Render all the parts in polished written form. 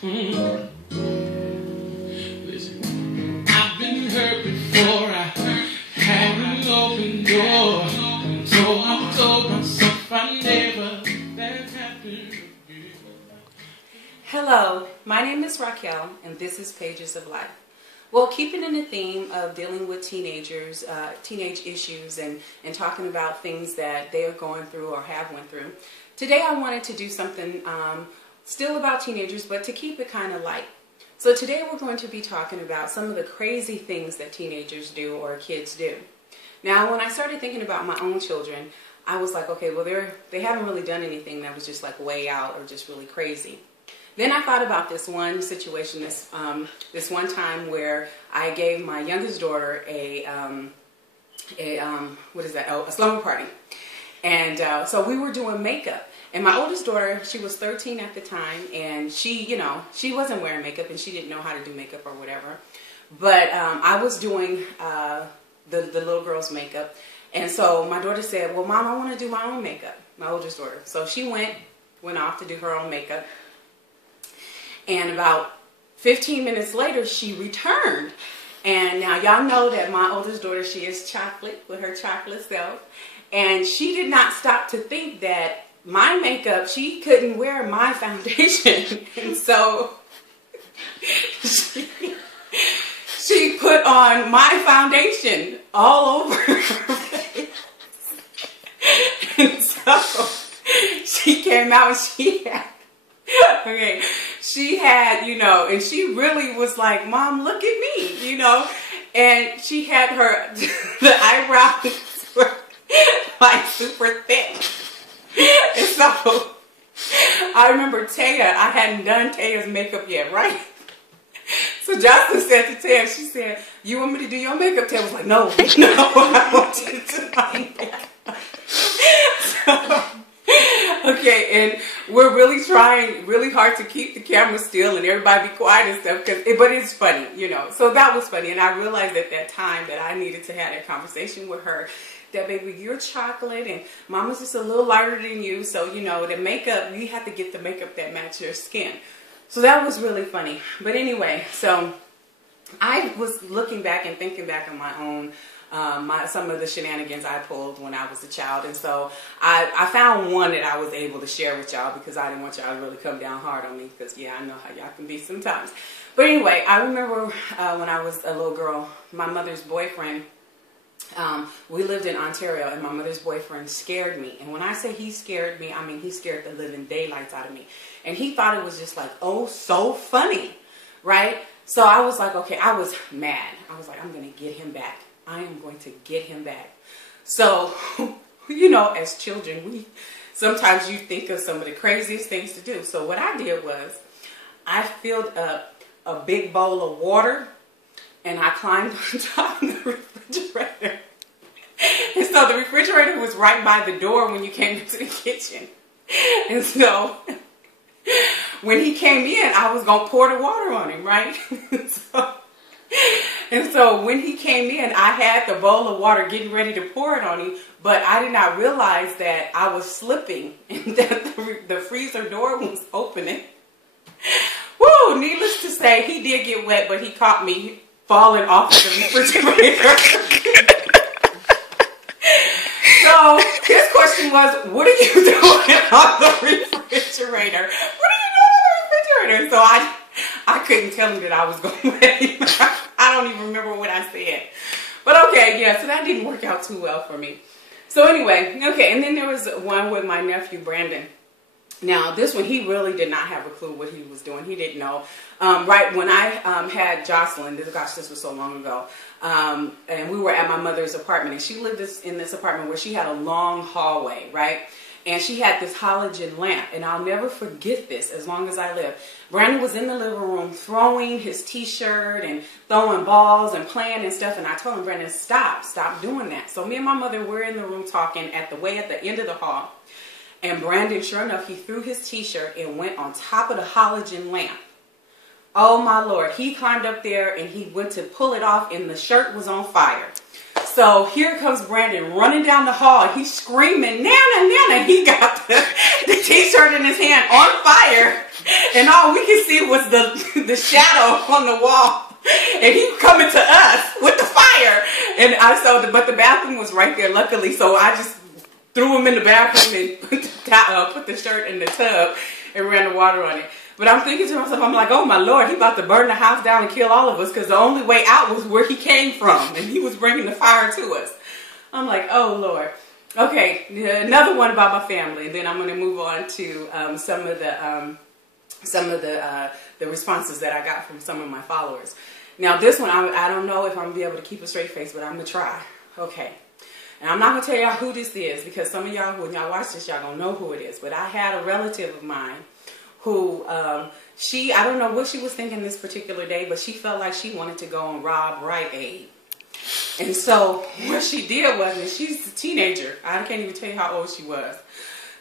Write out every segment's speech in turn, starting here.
Listen, I've been hurt before. I had an open door, so I told myself I never that happened again. Hello, my name is Raquel, and this is Pages of Life. Well, keeping in the theme of dealing with teenagers, teenage issues, and talking about things that they are going through or have went through, today I wanted to do something still about teenagers, but to keep it kind of light. So today we're going to be talking about some of the crazy things that teenagers do or kids do. Now, when I started thinking about my own children, I was like, okay, well, they haven't really done anything that was just like way out or just really crazy. Then I thought about this one situation, this one time where I gave my youngest daughter a slumber party. And so we were doing makeup. And my oldest daughter, she was 13 at the time, and she wasn't wearing makeup and she didn't know how to do makeup or whatever. But I was doing the little girl's makeup. And so my daughter said, well, Mom, I want to do my own makeup, my oldest daughter. So she went off to do her own makeup. And about 15 minutes later, she returned. And now y'all know that my oldest daughter, she is chocolate with her chocolate self. And she did not stop to think that my makeup, she couldn't wear my foundation. And so she put on my foundation all over her face. And so she came out and she had, and she really was like, Mom, look at me, and she had the eyebrows were like super thick. And so I remember Taya, I hadn't done Taya's makeup yet, right? So Jocelyn said to Taya, she said, you want me to do your makeup? Taya was like, no, I want you to do my makeup. Okay, and we're really trying really hard to keep the camera still and everybody be quiet and stuff, but it's funny, So that was funny, and I realized at that time that I needed to have that conversation with her, that baby, you're chocolate and Mama's just a little lighter than you, so the makeup, you have to get the makeup that matches your skin. So that was really funny. But anyway, so I was looking back and thinking back on my own some of the shenanigans I pulled when I was a child, and so I found one that I was able to share with y'all because I didn't want y'all to really come down hard on me, because I know how y'all can be sometimes. But anyway, I remember when I was a little girl, my mother's boyfriend, we lived in Ontario, and my mother's boyfriend scared me. And when I say he scared me, I mean he scared the living daylights out of me. And he thought it was just like, oh, so funny, right? So I was like, okay, I was mad. I was like, I'm going to get him back. I am going to get him back. So, as children, sometimes you think of some of the craziest things to do. So what I did was I filled up a big bowl of water and I climbed on top of the refrigerator. And so the refrigerator was right by the door when you came into the kitchen. And so when he came in, I was going to pour the water on him, right? And so when he came in, I had the bowl of water getting ready to pour it on him, but I did not realize that I was slipping and that the freezer door was opening. Woo! Needless to say, he did get wet, but he caught me falling off of the refrigerator. So his question was, what are you doing on the refrigerator? What are you doing on the refrigerator? So I couldn't tell him that I was going to let him. I don't even remember what I said. But okay, yeah, so that didn't work out too well for me. So anyway, okay, and then there was one with my nephew, Brandon. Now, this one, he really did not have a clue what he was doing. He didn't know. Right when I had Jocelyn, this was so long ago, and we were at my mother's apartment, and she lived in this apartment where she had a long hallway, right? And she had this halogen lamp, and I'll never forget this as long as I live. Brandon was in the living room throwing his t-shirt and throwing balls and playing and stuff, and I told him, Brandon, stop doing that. So me and my mother were in the room talking at the end of the hall, and Brandon, sure enough, he threw his t-shirt and went on top of the halogen lamp. Oh my Lord, he climbed up there and he went to pull it off and the shirt was on fire. so here comes Brandon running down the hall. He's screaming, Nana, Nana. He got the t-shirt in his hand on fire. And all we could see was the shadow on the wall. And he coming to us with the fire. And but the bathroom was right there, luckily. So I just threw him in the bathroom and put the shirt in the tub and ran the water on it. But I'm thinking to myself, I'm like, oh my Lord, he about to burn the house down and kill all of us, because the only way out was where he came from, and he was bringing the fire to us. I'm like, oh Lord. Okay, another one about my family, and then I'm going to move on to some of the responses that I got from some of my followers. Now this one, I don't know if I'm going to be able to keep a straight face, but I'm going to try. Okay. And I'm not going to tell y'all who this is, because some of y'all, when y'all watch this, y'all going to know who it is. But I had a relative of mine who, I don't know what she was thinking this particular day, but she felt like she wanted to go and rob Rite Aid. And so what she did was, and she's a teenager. I can't even tell you how old she was.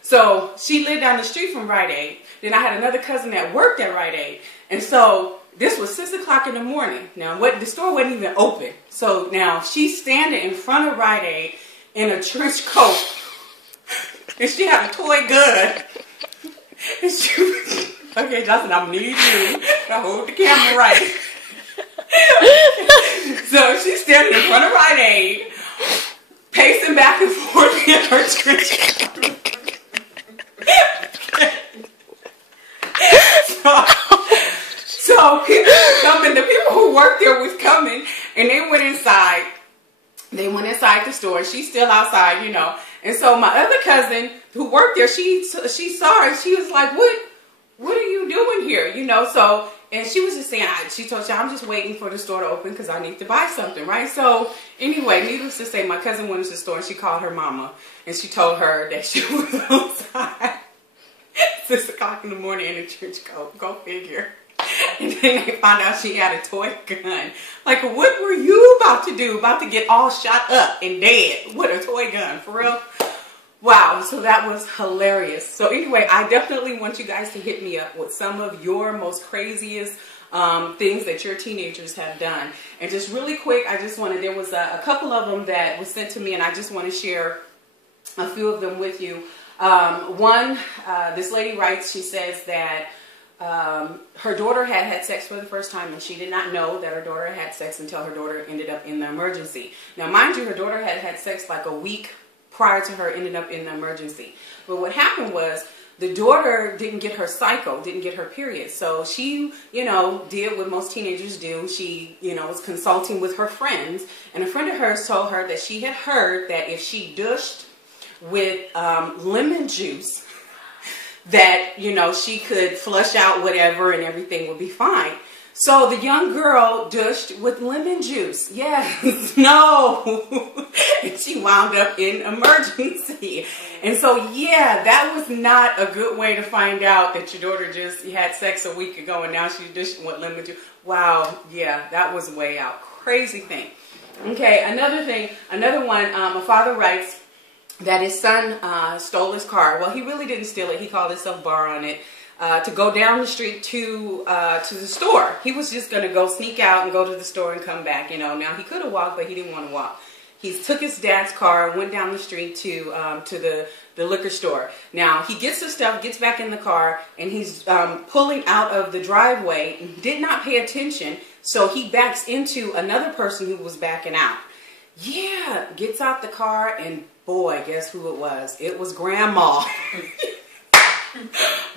So she lived down the street from Rite Aid. Then I had another cousin that worked at Rite Aid. And so this was 6 o'clock in the morning. Now, the store wasn't even open. So now she's standing in front of Rite Aid in a trench coat. And she had a toy gun. And okay, Justin, I'm going to need you to hold the camera right. So she's standing in front of Rite Aid, pacing back and forth in her trench coat. So people were coming, the people who worked there was coming, and they went inside. They went inside the store. She's still outside, you know. And so my other cousin who worked there, she saw her. She was like, what are you doing here? You know, so, and she was just saying, she told you, I'm just waiting for the store to open because I need to buy something, right? So anyway, needless to say, my cousin went to the store and she called her mama. And she told her that she was outside 6 o'clock in the morning in a trench coat. Go figure. And then they found out she had a toy gun. Like, what were you about to do? About to get all shot up and dead with a toy gun, for real? Wow, so that was hilarious. So anyway, I definitely want you guys to hit me up with some of your most craziest things that your teenagers have done. And just really quick, there was a couple of them that was sent to me, and I just want to share a few of them with you. This lady writes, she says that her daughter had sex for the first time, and she did not know that her daughter had sex until her daughter ended up in the emergency. Now, mind you, her daughter had sex like a week prior to her ending up in the emergency. But what happened was the daughter didn't get her cycle, didn't get her period. So she, you know, did what most teenagers do. She, you know, was consulting with her friends, and a friend of hers told her that she had heard that if she dushed with lemon juice, that, you know, she could flush out whatever and everything would be fine. So the young girl dushed with lemon juice. Yes, no. And she wound up in emergency. And so, yeah, that was not a good way to find out that your daughter just had sex a week ago and now she's dishing with lemon juice. Wow, yeah, that was way out. Crazy thing. Okay, another one, a father writes that his son stole his car. Well, he really didn't steal it. He called himself borrowing it. To go down the street to the store. He was just going to go sneak out and go to the store and come back, you know. Now, he could have walked, but he didn't want to walk. He took his dad's car and went down the street to the liquor store. Now, he gets his stuff, gets back in the car, and he's pulling out of the driveway, did not pay attention, so he backs into another person who was backing out. Yeah, gets out the car, and boy, guess who it was? It was Grandma.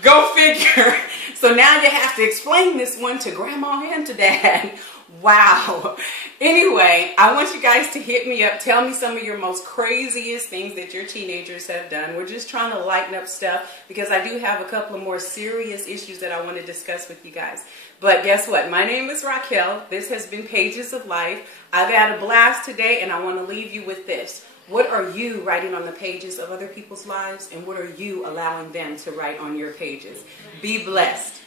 Go figure. So now you have to explain this one to Grandma and to Dad. Wow. Anyway, I want you guys to hit me up. Tell me some of your most craziest things that your teenagers have done. We're just trying to lighten up stuff because I do have a couple of more serious issues that I want to discuss with you guys. But guess what? My name is Raquel. This has been Pages of Life. I've had a blast today, and I want to leave you with this. What are you writing on the pages of other people's lives, and what are you allowing them to write on your pages? Be blessed.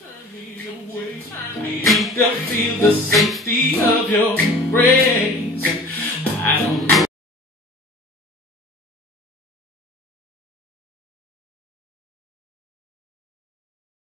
Turn me away, turn me to feel the safety of your embrace.